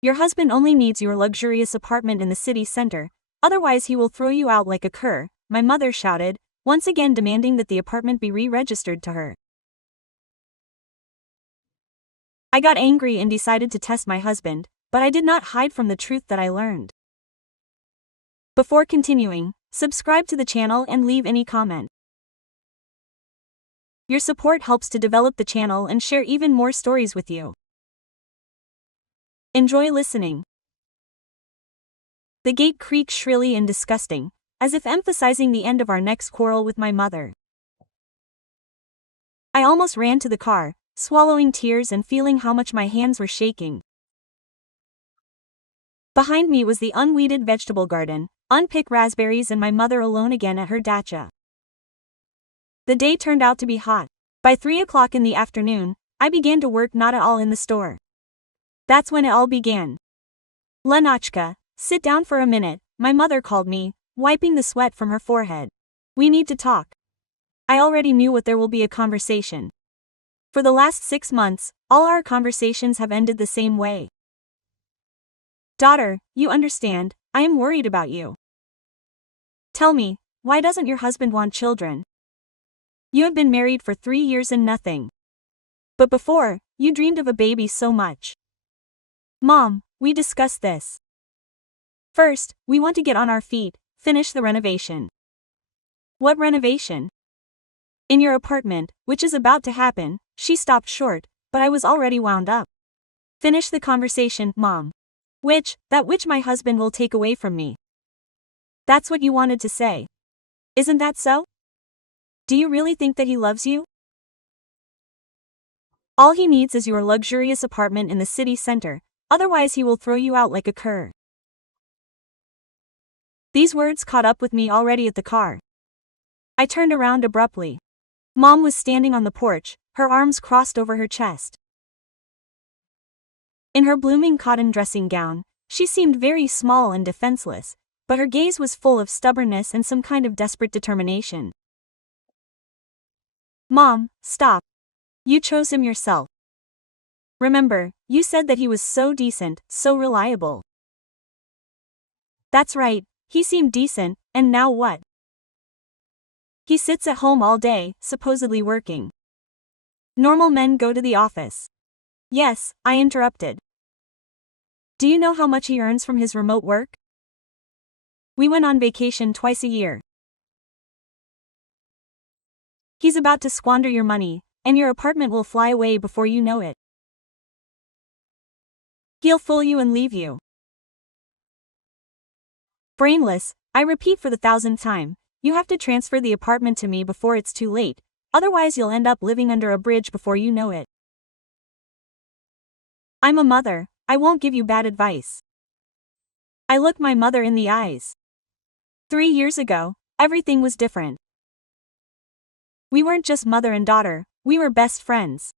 Your husband only needs your luxurious apartment in the city center, otherwise he will throw you out like a cur, my mother shouted, once again demanding that the apartment be re-registered to her. I got angry and decided to test my husband, but I did not hide from the truth that I learned. Before continuing, subscribe to the channel and leave any comment. Your support helps to develop the channel and share even more stories with you. Enjoy listening. The gate creaked shrilly and disgusting, as if emphasizing the end of our next quarrel with my mother. I almost ran to the car, swallowing tears and feeling how much my hands were shaking. Behind me was the unweeded vegetable garden, unpicked raspberries and my mother alone again at her dacha. The day turned out to be hot. By 3 o'clock in the afternoon, I began to work not at all in the store. That's when it all began. Lenachka, sit down for a minute, my mother called me, wiping the sweat from her forehead. We need to talk. I already knew what there will be a conversation. For the last 6 months, all our conversations have ended the same way. Daughter, you understand, I am worried about you. Tell me, why doesn't your husband want children? You have been married for 3 years and nothing. But before, you dreamed of a baby so much. Mom, we discussed this. First, we want to get on our feet, finish the renovation. What renovation? In your apartment, which is about to happen. She stopped short, but I was already wound up. Finish the conversation, Mom. That which my husband will take away from me. That's what you wanted to say. Isn't that so? Do you really think that he loves you? All he needs is your luxurious apartment in the city center, otherwise he will throw you out like a cur. These words caught up with me already at the car. I turned around abruptly. Mom was standing on the porch, her arms crossed over her chest. In her blooming cotton dressing gown, she seemed very small and defenseless, but her gaze was full of stubbornness and some kind of desperate determination. Mom, stop. You chose him yourself. Remember, you said that he was so decent, so reliable. That's right, he seemed decent, and now what? He sits at home all day, supposedly working. Normal men go to the office. Yes, I interrupted. Do you know how much he earns from his remote work? We went on vacation twice a year. He's about to squander your money, and your apartment will fly away before you know it. He'll fool you and leave you. Brainless, I repeat for the 1,000th time, you have to transfer the apartment to me before it's too late, otherwise you'll end up living under a bridge before you know it. I'm a mother, I won't give you bad advice. I looked my mother in the eyes. 3 years ago, everything was different. We weren't just mother and daughter, we were best friends.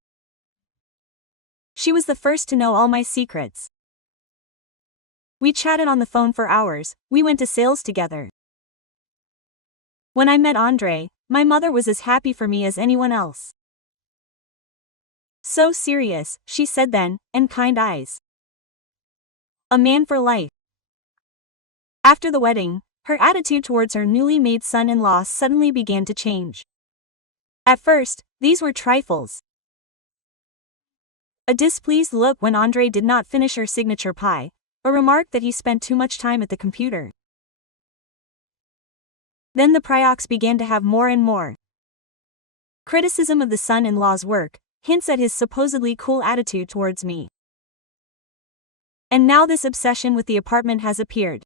She was the first to know all my secrets. We chatted on the phone for hours, we went to sales together. When I met Andre, my mother was as happy for me as anyone else. So serious, she said then, and kind eyes. A man for life. After the wedding, her attitude towards her newly made son-in-law suddenly began to change. At first, these were trifles. A displeased look when Andre did not finish her signature pie, a remark that he spent too much time at the computer. Then the Pryoks began to have more and more. Criticism of the son-in-law's work, hints at his supposedly cool attitude towards me. And now this obsession with the apartment has appeared.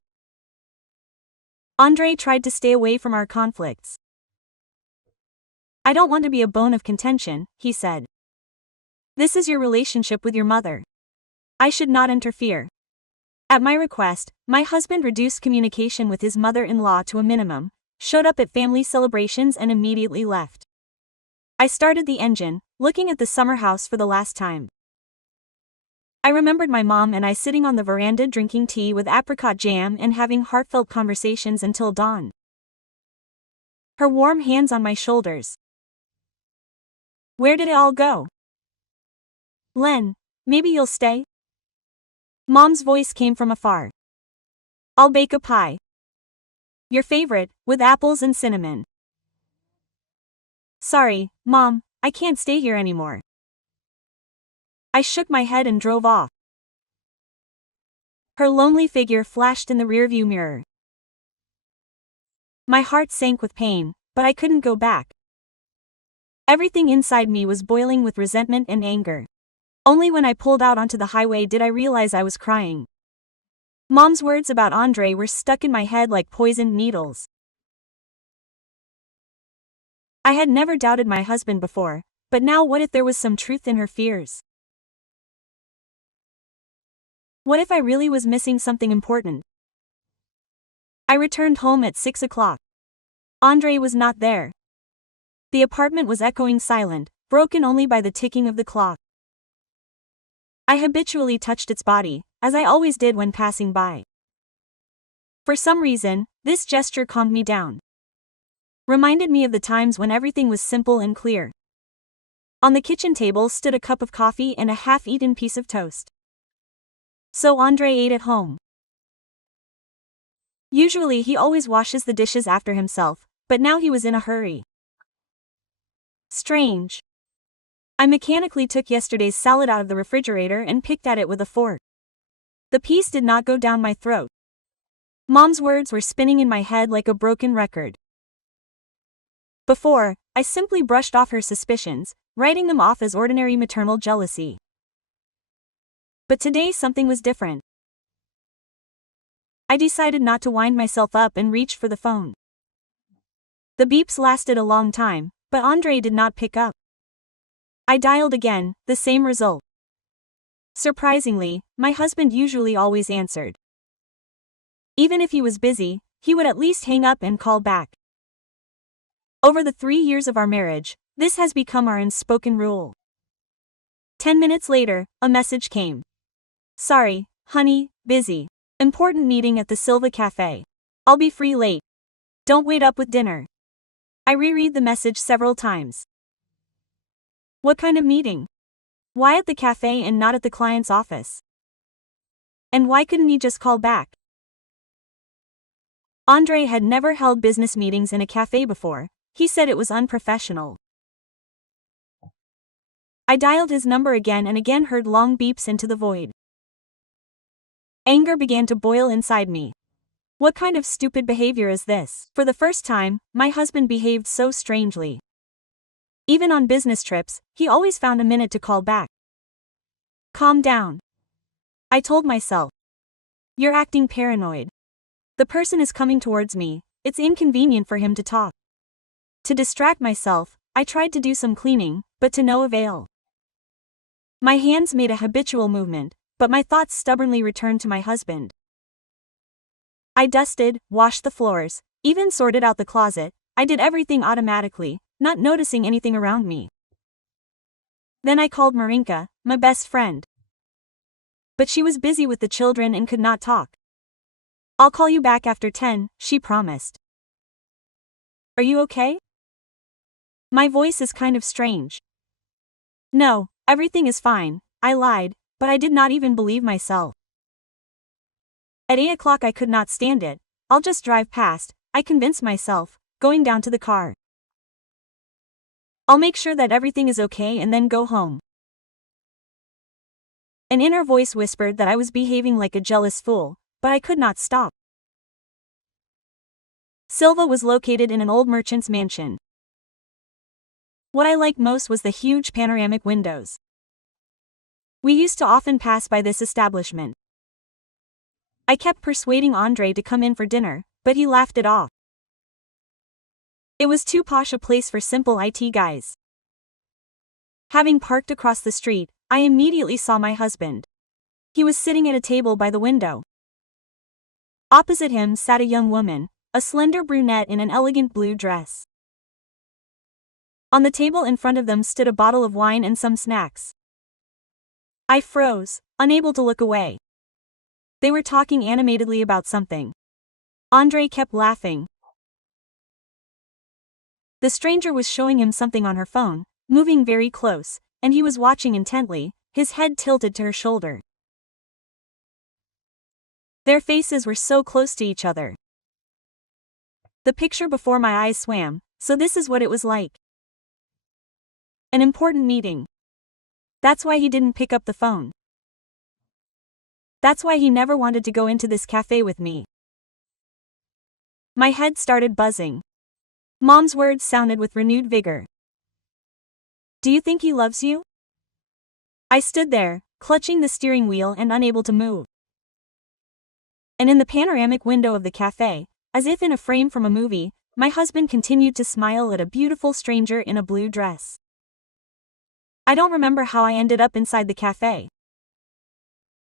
Andre tried to stay away from our conflicts. I don't want to be a bone of contention, he said. This is your relationship with your mother. I should not interfere. At my request, my husband reduced communication with his mother-in-law to a minimum, showed up at family celebrations and immediately left. I started the engine, looking at the summer house for the last time. I remembered my mom and I sitting on the veranda drinking tea with apricot jam and having heartfelt conversations until dawn. Her warm hands on my shoulders. Where did it all go? Len, maybe you'll stay? Mom's voice came from afar. I'll bake a pie. Your favorite, with apples and cinnamon. Sorry, Mom, I can't stay here anymore. I shook my head and drove off. Her lonely figure flashed in the rearview mirror. My heart sank with pain, but I couldn't go back. Everything inside me was boiling with resentment and anger. Only when I pulled out onto the highway did I realize I was crying. Mom's words about Andre were stuck in my head like poisoned needles. I had never doubted my husband before, but now what if there was some truth in her fears? What if I really was missing something important? I returned home at 6 o'clock. Andre was not there. The apartment was echoing silent, broken only by the ticking of the clock. I habitually touched its body, as I always did when passing by. For some reason, this gesture calmed me down. Reminded me of the times when everything was simple and clear. On the kitchen table stood a cup of coffee and a half-eaten piece of toast. So Andre ate at home. Usually he always washes the dishes after himself, but now he was in a hurry. Strange. I mechanically took yesterday's salad out of the refrigerator and picked at it with a fork. The piece did not go down my throat. Mom's words were spinning in my head like a broken record. Before, I simply brushed off her suspicions, writing them off as ordinary maternal jealousy. But today something was different. I decided not to wind myself up and reached for the phone. The beeps lasted a long time, but Andre did not pick up. I dialed again, the same result. Surprisingly, my husband usually always answered. Even if he was busy, he would at least hang up and call back. Over the 3 years of our marriage, this has become our unspoken rule. 10 minutes later, a message came. Sorry, honey, busy. Important meeting at the Silva Cafe. I'll be free late. Don't wait up with dinner. I reread the message several times. What kind of meeting? Why at the cafe and not at the client's office? And why couldn't he just call back? Andre had never held business meetings in a cafe before. He said it was unprofessional. I dialed his number again and again heard long beeps into the void. Anger began to boil inside me. What kind of stupid behavior is this? For the first time, my husband behaved so strangely. Even on business trips, he always found a minute to call back. Calm down. I told myself. You're acting paranoid. The person is coming towards me, it's inconvenient for him to talk. To distract myself, I tried to do some cleaning, but to no avail. My hands made a habitual movement, but my thoughts stubbornly returned to my husband. I dusted, washed the floors, even sorted out the closet. I did everything automatically, not noticing anything around me. Then I called Marinka, my best friend. But she was busy with the children and could not talk. I'll call you back after 10, she promised. Are you okay? My voice is kind of strange. No, everything is fine, I lied, but I did not even believe myself. At 8 o'clock I could not stand it. I'll just drive past, I convinced myself, going down to the car. I'll make sure that everything is okay and then go home. An inner voice whispered that I was behaving like a jealous fool, but I could not stop. Silva was located in an old merchant's mansion. What I liked most was the huge panoramic windows. We used to often pass by this establishment. I kept persuading Andre to come in for dinner, but he laughed it off. It was too posh a place for simple IT guys. Having parked across the street, I immediately saw my husband. He was sitting at a table by the window. Opposite him sat a young woman, a slender brunette in an elegant blue dress. On the table in front of them stood a bottle of wine and some snacks. I froze, unable to look away. They were talking animatedly about something. Andre kept laughing. The stranger was showing him something on her phone, moving very close, and he was watching intently, his head tilted to her shoulder. Their faces were so close to each other. The picture before my eyes swam, so this is what it was like. An important meeting. That's why he didn't pick up the phone. That's why he never wanted to go into this cafe with me. My head started buzzing. Mom's words sounded with renewed vigor. Do you think he loves you? I stood there, clutching the steering wheel and unable to move. And in the panoramic window of the cafe, as if in a frame from a movie, my husband continued to smile at a beautiful stranger in a blue dress. I don't remember how I ended up inside the cafe.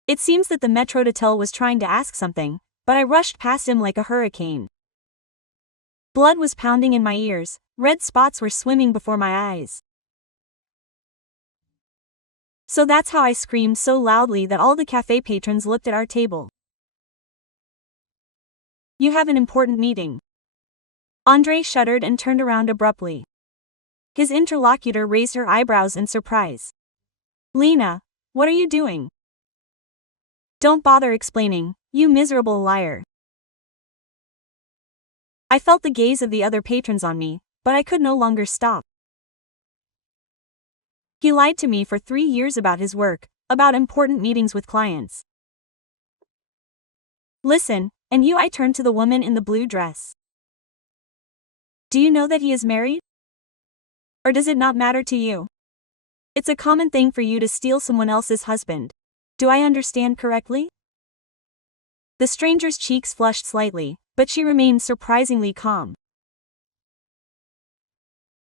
It seems that the maître was trying to ask something, but I rushed past him like a hurricane. Blood was pounding in my ears, red spots were swimming before my eyes. So that's how I screamed so loudly that all the cafe patrons looked at our table. You have an important meeting. Andre shuddered and turned around abruptly. His interlocutor raised her eyebrows in surprise. Lena, what are you doing? Don't bother explaining, you miserable liar. I felt the gaze of the other patrons on me, but I could no longer stop. He lied to me for 3 years about his work, about important meetings with clients. Listen, and you, I turned to the woman in the blue dress. Do you know that he is married? Or does it not matter to you? It's a common thing for you to steal someone else's husband. Do I understand correctly? The stranger's cheeks flushed slightly, but she remained surprisingly calm.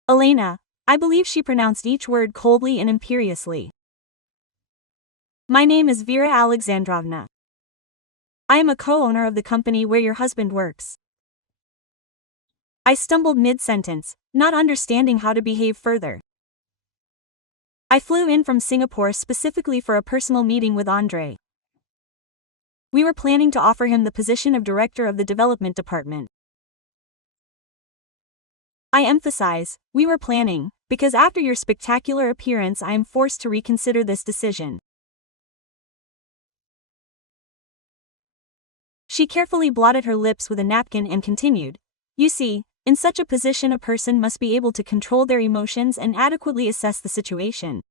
Elena, I believe she pronounced each word coldly and imperiously. My name is Vera Alexandrovna. I am a co-owner of the company where your husband works. I stumbled mid-sentence, not understanding how to behave further. I flew in from Singapore specifically for a personal meeting with Andre. We were planning to offer him the position of director of the development department. I emphasize, we were planning, because after your spectacular appearance I am forced to reconsider this decision. She carefully blotted her lips with a napkin and continued, You see, in such a position a person must be able to control their emotions and adequately assess the situation.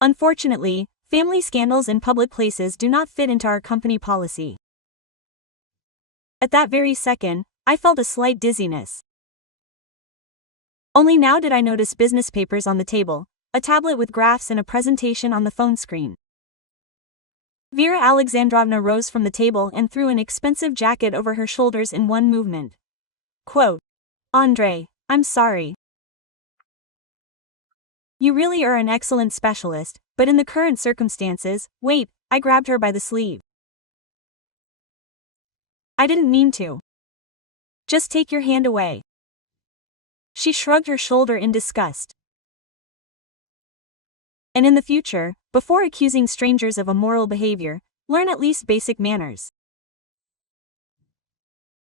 Unfortunately, family scandals in public places do not fit into our company policy. At that very second, I felt a slight dizziness. Only now did I notice business papers on the table, a tablet with graphs and a presentation on the phone screen. Vera Alexandrovna rose from the table and threw an expensive jacket over her shoulders in one movement. Quote, Andre, I'm sorry. You really are an excellent specialist, but in the current circumstances, wait, I grabbed her by the sleeve. I didn't mean to. Just take your hand away. She shrugged her shoulder in disgust. And in the future, before accusing strangers of immoral behavior, learn at least basic manners.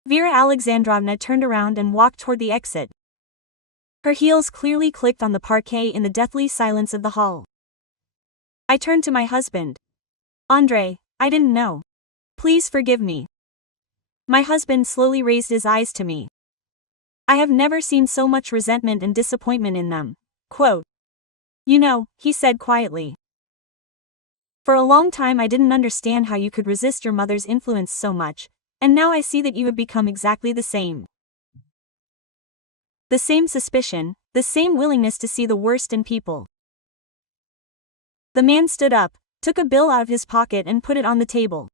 Vera Alexandrovna turned around and walked toward the exit. Her heels clearly clicked on the parquet in the deathly silence of the hall. I turned to my husband. Andre, I didn't know. Please forgive me. My husband slowly raised his eyes to me. I have never seen so much resentment and disappointment in them. Quote, You know, he said quietly. For a long time I didn't understand how you could resist your mother's influence so much, and now I see that you have become exactly the same. The same suspicion, the same willingness to see the worst in people. The man stood up, took a bill out of his pocket and put it on the table.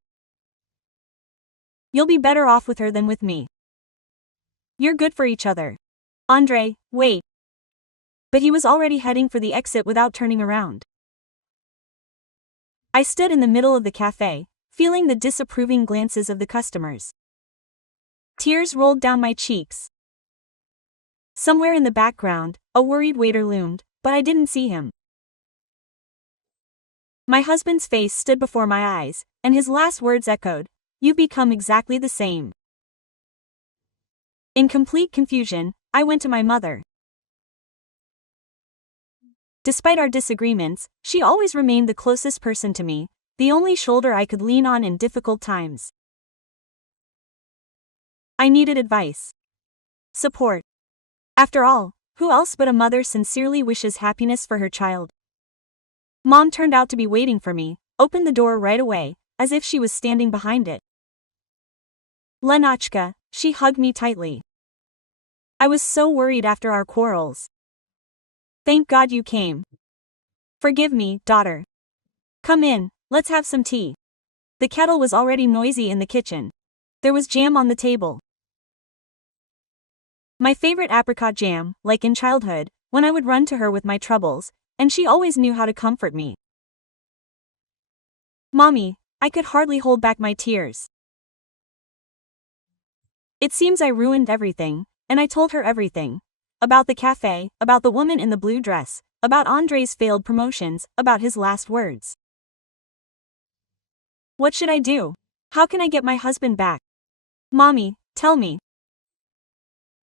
You'll be better off with her than with me. You're good for each other. Andre, wait. But he was already heading for the exit without turning around. I stood in the middle of the cafe, feeling the disapproving glances of the customers. Tears rolled down my cheeks. Somewhere in the background, a worried waiter loomed, but I didn't see him. My husband's face stood before my eyes, and his last words echoed, You've become exactly the same. In complete confusion, I went to my mother. Despite our disagreements, she always remained the closest person to me, the only shoulder I could lean on in difficult times. I needed advice. Support. After all, who else but a mother sincerely wishes happiness for her child? Mom turned out to be waiting for me, opened the door right away, as if she was standing behind it. Lenachka, she hugged me tightly. I was so worried after our quarrels. Thank God you came. Forgive me, daughter. Come in, let's have some tea. The kettle was already noisy in the kitchen. There was jam on the table. My favorite apricot jam, like in childhood, when I would run to her with my troubles, and she always knew how to comfort me. Mommy, I could hardly hold back my tears. It seems I ruined everything, and I told her everything. About the cafe, about the woman in the blue dress, about Andre's failed promotions, about his last words. What should I do? How can I get my husband back? Mommy, tell me.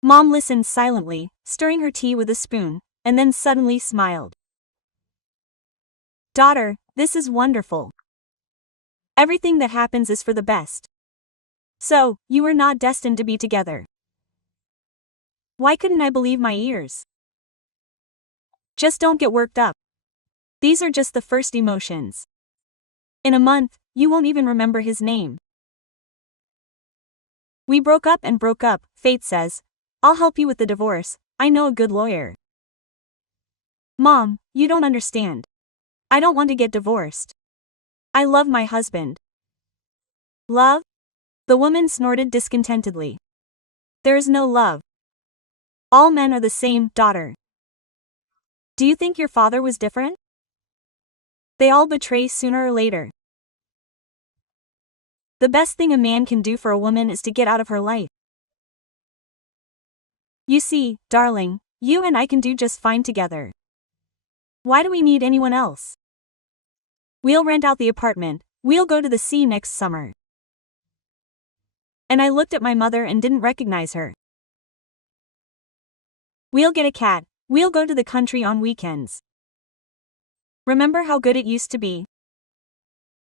Mom listened silently, stirring her tea with a spoon, and then suddenly smiled. Daughter, this is wonderful. Everything that happens is for the best. So, you are not destined to be together. Why couldn't I believe my ears? Just don't get worked up. These are just the first emotions. In a month, you won't even remember his name. We broke up and broke up, fate says. I'll help you with the divorce, I know a good lawyer. Mom, you don't understand. I don't want to get divorced. I love my husband. Love? The woman snorted discontentedly. There is no love. All men are the same, daughter. Do you think your father was different? They all betray sooner or later. The best thing a man can do for a woman is to get out of her life. You see, darling, you and I can do just fine together. Why do we need anyone else? We'll rent out the apartment, we'll go to the sea next summer. And I looked at my mother and didn't recognize her. We'll get a cat, we'll go to the country on weekends. Remember how good it used to be?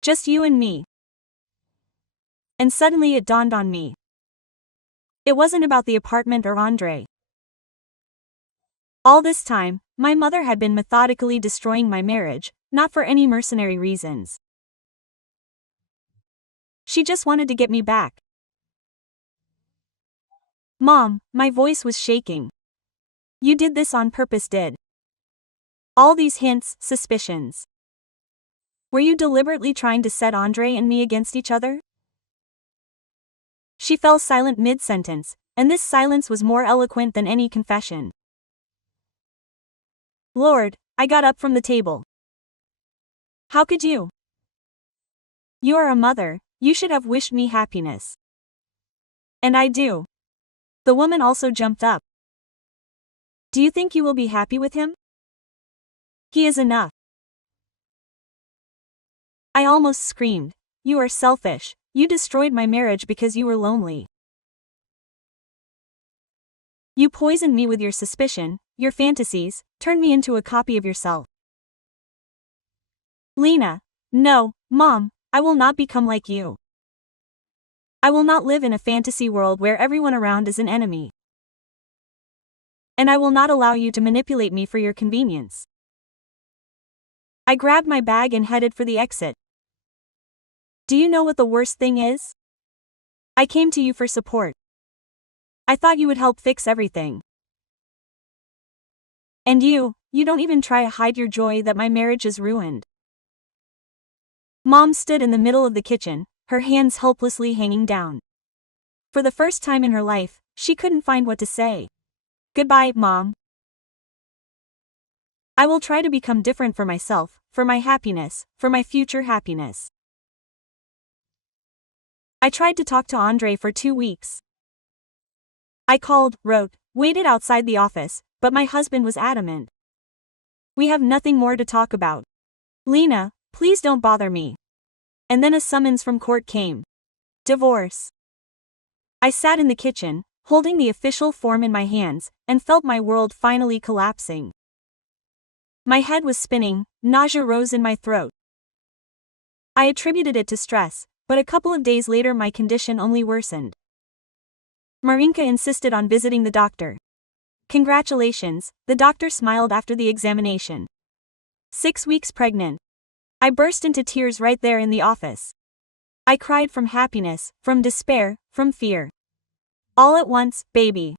Just you and me. And suddenly it dawned on me. It wasn't about the apartment or Andre. All this time, my mother had been methodically destroying my marriage, not for any mercenary reasons. She just wanted to get me back. Mom, my voice was shaking. You did this on purpose, did? All these hints, suspicions. Were you deliberately trying to set Andre and me against each other? She fell silent mid-sentence, and this silence was more eloquent than any confession. Lord, I got up from the table. How could you? You are a mother, you should have wished me happiness. And I do. The woman also jumped up. Do you think you will be happy with him? He is enough. I almost screamed. You are selfish, you destroyed my marriage because you were lonely. You poisoned me with your suspicion, your fantasies, turned me into a copy of yourself. Lena, no, Mom, I will not become like you. I will not live in a fantasy world where everyone around is an enemy. And I will not allow you to manipulate me for your convenience. I grabbed my bag and headed for the exit. Do you know what the worst thing is? I came to you for support. I thought you would help fix everything. And you don't even try to hide your joy that my marriage is ruined. Mom stood in the middle of the kitchen, her hands helplessly hanging down. For the first time in her life, she couldn't find what to say. Goodbye, Mom. I will try to become different for myself, for my happiness, for my future happiness. I tried to talk to Andre for 2 weeks. I called, wrote, waited outside the office, but my husband was adamant. We have nothing more to talk about. Lena, please don't bother me. And then a summons from court came. Divorce. I sat in the kitchen, holding the official form in my hands, and felt my world finally collapsing. My head was spinning, nausea rose in my throat. I attributed it to stress, but a couple of days later my condition only worsened. Marinka insisted on visiting the doctor. Congratulations, the doctor smiled after the examination. 6 weeks pregnant. I burst into tears right there in the office. I cried from happiness, from despair, from fear. All at once, baby.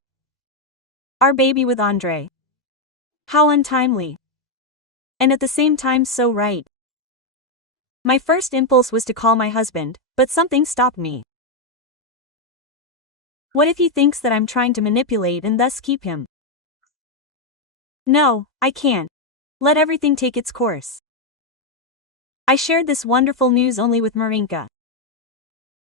Our baby with Andre. How untimely. And at the same time so right. My first impulse was to call my husband, but something stopped me. What if he thinks that I'm trying to manipulate and thus keep him? No, I can't. Let everything take its course. I shared this wonderful news only with Marinka.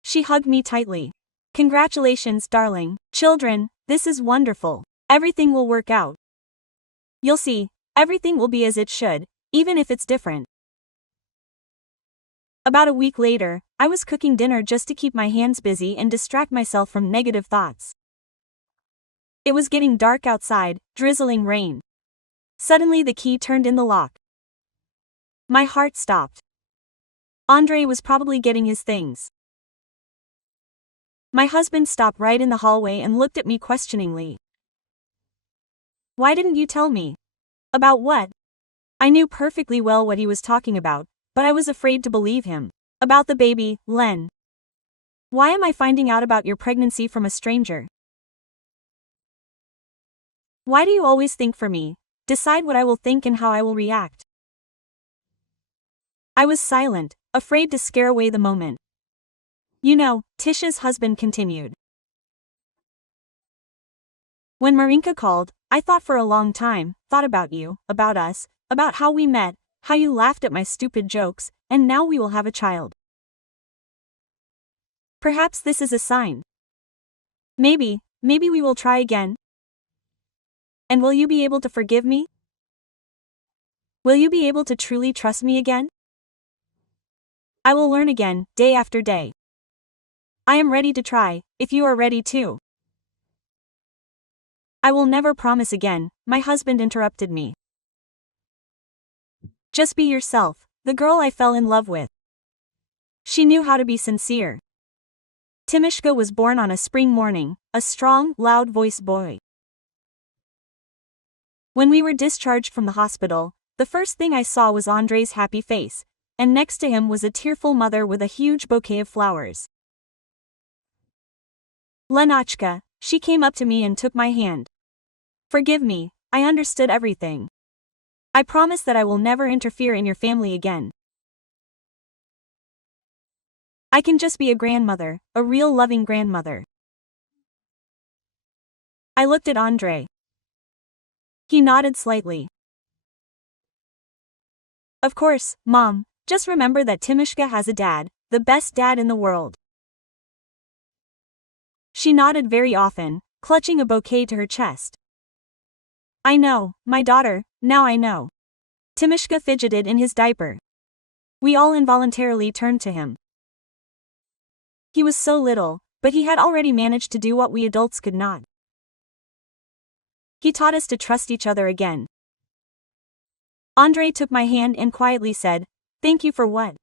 She hugged me tightly. Congratulations, darling. Children, this is wonderful. Everything will work out. You'll see, everything will be as it should, even if it's different. About a week later, I was cooking dinner just to keep my hands busy and distract myself from negative thoughts. It was getting dark outside, drizzling rain. Suddenly the key turned in the lock. My heart stopped. Andre was probably getting his things. My husband stopped right in the hallway and looked at me questioningly. Why didn't you tell me? About what? I knew perfectly well what he was talking about, but I was afraid to believe him. About the baby, Len. Why am I finding out about your pregnancy from a stranger? Why do you always think for me, decide what I will think and how I will react? I was silent, afraid to scare away the moment. You know, Tisha's husband continued. When Marinka called, I thought for a long time, thought about you, about us, about how we met, how you laughed at my stupid jokes, and now we will have a child. Perhaps this is a sign. Maybe we will try again. And will you be able to forgive me? Will you be able to truly trust me again? I will learn again, day after day. I am ready to try, if you are ready too. I will never promise again, my husband interrupted me. Just be yourself, the girl I fell in love with. She knew how to be sincere. Timishka was born on a spring morning, a strong, loud-voiced boy. When we were discharged from the hospital, the first thing I saw was Andre's happy face, and next to him was a tearful mother with a huge bouquet of flowers. Lenachka, she came up to me and took my hand. Forgive me, I understood everything. I promise that I will never interfere in your family again. I can just be a grandmother, a real loving grandmother. I looked at Andre. He nodded slightly. Of course, Mom, just remember that Timishka has a dad, the best dad in the world. She nodded very often, clutching a bouquet to her chest. I know, my daughter, now I know. Timishka fidgeted in his diaper. We all involuntarily turned to him. He was so little, but he had already managed to do what we adults could not. He taught us to trust each other again. Andre took my hand and quietly said, "Thank you for what?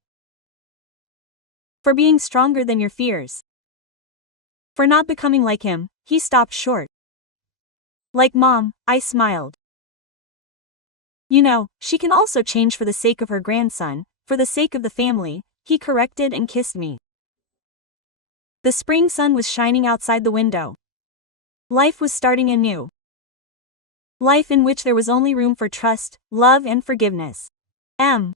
For being stronger than your fears. For not becoming like him." He stopped short. Like Mom, I smiled. You know, she can also change for the sake of her grandson, for the sake of the family, he corrected and kissed me. The spring sun was shining outside the window. Life was starting anew. Life in which there was only room for trust, love and forgiveness.